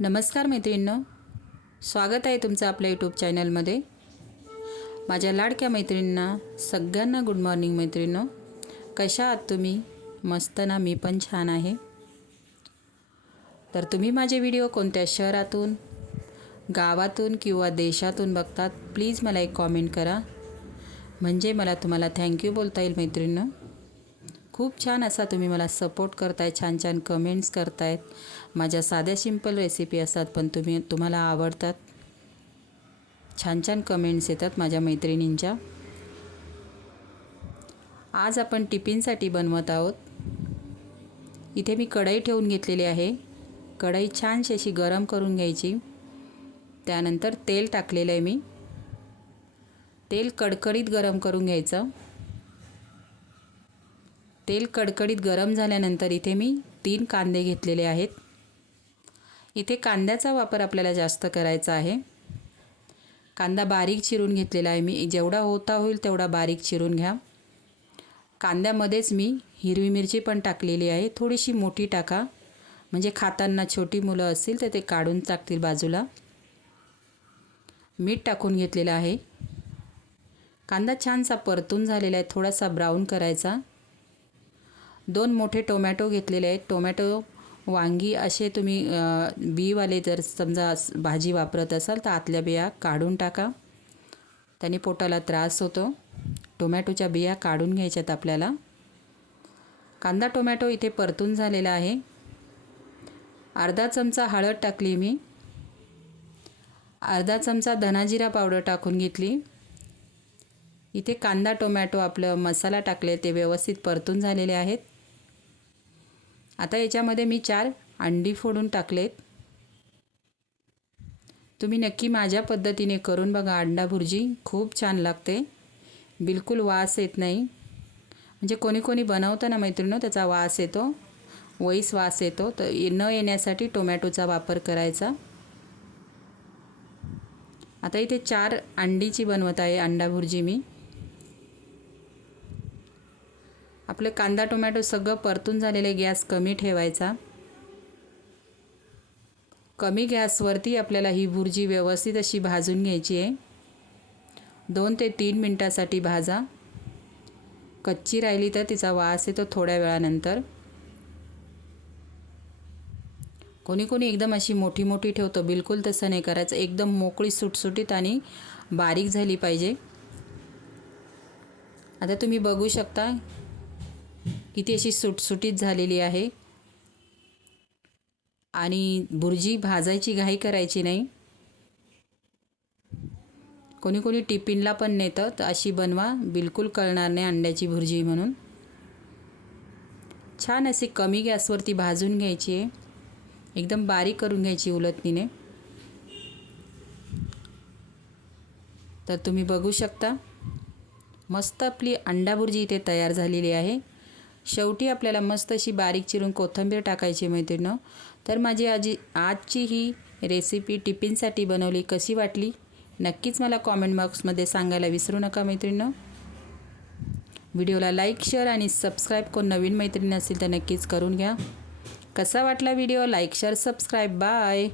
नमस्कार मैत्रिणींनो. स्वागत आहे तुमचं आपल्या यूट्यूब चॅनलमध्ये माझ्या लाडक्या मैत्रिणींना सगळ्यांना गुड मॉर्निंग मैत्रिणींनो. कशा आहात तुम्ही? मस्त ना मी पण छान आहे. तर तुम्ही माझे व्हिडिओ कोणत्या शहरातून गावातून किंवा देशातून बघतात प्लीज मला एक कॉमेंट करा. म्हणजे मला तुम्हाला थँक्यू बोलता येईल मैत्रिणींनो. खूप छान असा तुम्ही मला सपोर्ट करताय छान छान कमेंट्स करतायत. माझ्या साध्या सिंपल रेसिपी असतात पण तुम्ही तुम्हाला आवडतात. छान छान कमेंट्स येतात माझ्या मैत्रिणींच्या. आज आपण टिफिनसाठी बनवत आहोत. इथे मी कढई ठेवून घेतलेली आहे. कढई छानशी अशी गरम करून घ्यायची. त्यानंतर तेल टाकलेलं आहे मी. तेल कडकडीत गरम करून घ्यायचं. तेल कडकडीत गरम झाल्यानंतर इथे मी तीन कांदे घेतलेले आहेत. इथे कांद्याचा वापर आपल्याला जास्त करायचा आहे. कांदा बारीक चिरून घेतलेला आहे मी. जेवढा होता होईल तेवढा बारीक चिरून घ्या. कांद्यामध्येच मी हिरवी मिरची पण टाकलेली आहे. थोडीशी मोठी टाका. म्हणजे खाताना छोटी मुलं असतील तर ते काढून टाकतील बाजूला. मीठ टाकून घेतलेलं आहे. कांदा छानसा परतून झालेला आहे. थोडासा ब्राऊन करायचा. दोन मोठे टोमॅटो घेतलेले आहेत. टोमॅटो वांगी असे तुम्ही बीवाले जर समजा भाजी वापरत असाल तर आतल्या बिया काढून टाका. त्याने पोटाला त्रास होतो. टोमॅटोच्या बिया काढून घ्यायच्यात आपल्याला. कांदा टोमॅटो इथे परतून झालेला आहे. अर्धा चमचा हळद टाकली मी. अर्धा चमचा धनाजिरा पावडर टाकून घेतली. इथे कांदा टोमॅटो आपलं मसाला टाकले ते व्यवस्थित परतून झालेले आहेत. आता याच्यामध्ये मी चार अंडी फोडून टाकलेत. तुम्ही नक्की माझ्या पद्धतीने करून बघा. अंडा भुर्जी खूप छान लागते. बिलकुल वास येत नाही. म्हणजे कोणी कोणी बनवतं ना मैत्रिणी त्याचा वास येतो. वईस वास येतो. तर न येण्यासाठी टोमॅटोचा वापर करायचा. आता इथे चार अंडीची बनवत आहे अंडा भुर्जी मी. आपलं कांदा टोमॅटो सगळं परतून झालेले गॅस कमी ठेवायचा. कमी गॅसवरती आपल्याला ही भुर्जी व्यवस्थित अशी भाजून घ्यायची आहे. दोन ते तीन मिनटासाठी भाजा. कच्ची राहिली तर तिचा वास येतो थोड्या वेळानंतर. कोणी कोणी एकदम अशी मोठी मोठी ठेवतो. बिलकुल तसं नाही करायचं. एकदम मोकळी सुटसुटीत आणि बारीक झाली पाहिजे. आता तुम्ही बघू शकता किती अशी सुटसुटीत झालेली आहे. आणि भुर्जी भाजायची घाई करायची नाही. कोणी कोणी टिफिनला पण नेतं तर अशी बनवा बिलकुल कळणार नाही अंड्याची भुर्जी म्हणून. छान अशी कमी गॅसवरती भाजून घ्यायची आहे. एकदम बारीक करून घ्यायची उलटणीने तर तुम्ही बघू शकता. मस्त आपली अंडा भुर्जी इथे तयार झालेली आहे. शेवटी आपल्याला मस्त अशी बारीक चिरून कोथिंबीर टाकायची मैत्रिणं तर माझी आजी आजची ही रेसिपी टिफिनसाठी बनवली. कशी वाटली? नक्कीच मला कॉमेंट बॉक्समध्ये सांगायला विसरू नका मैत्रिणं व्हिडिओला लाईक शेअर आणि सबस्क्राईब कोण नवीन मैत्रिणी असतील तर नक्कीच करून घ्या. कसा वाटला video like share subscribe bye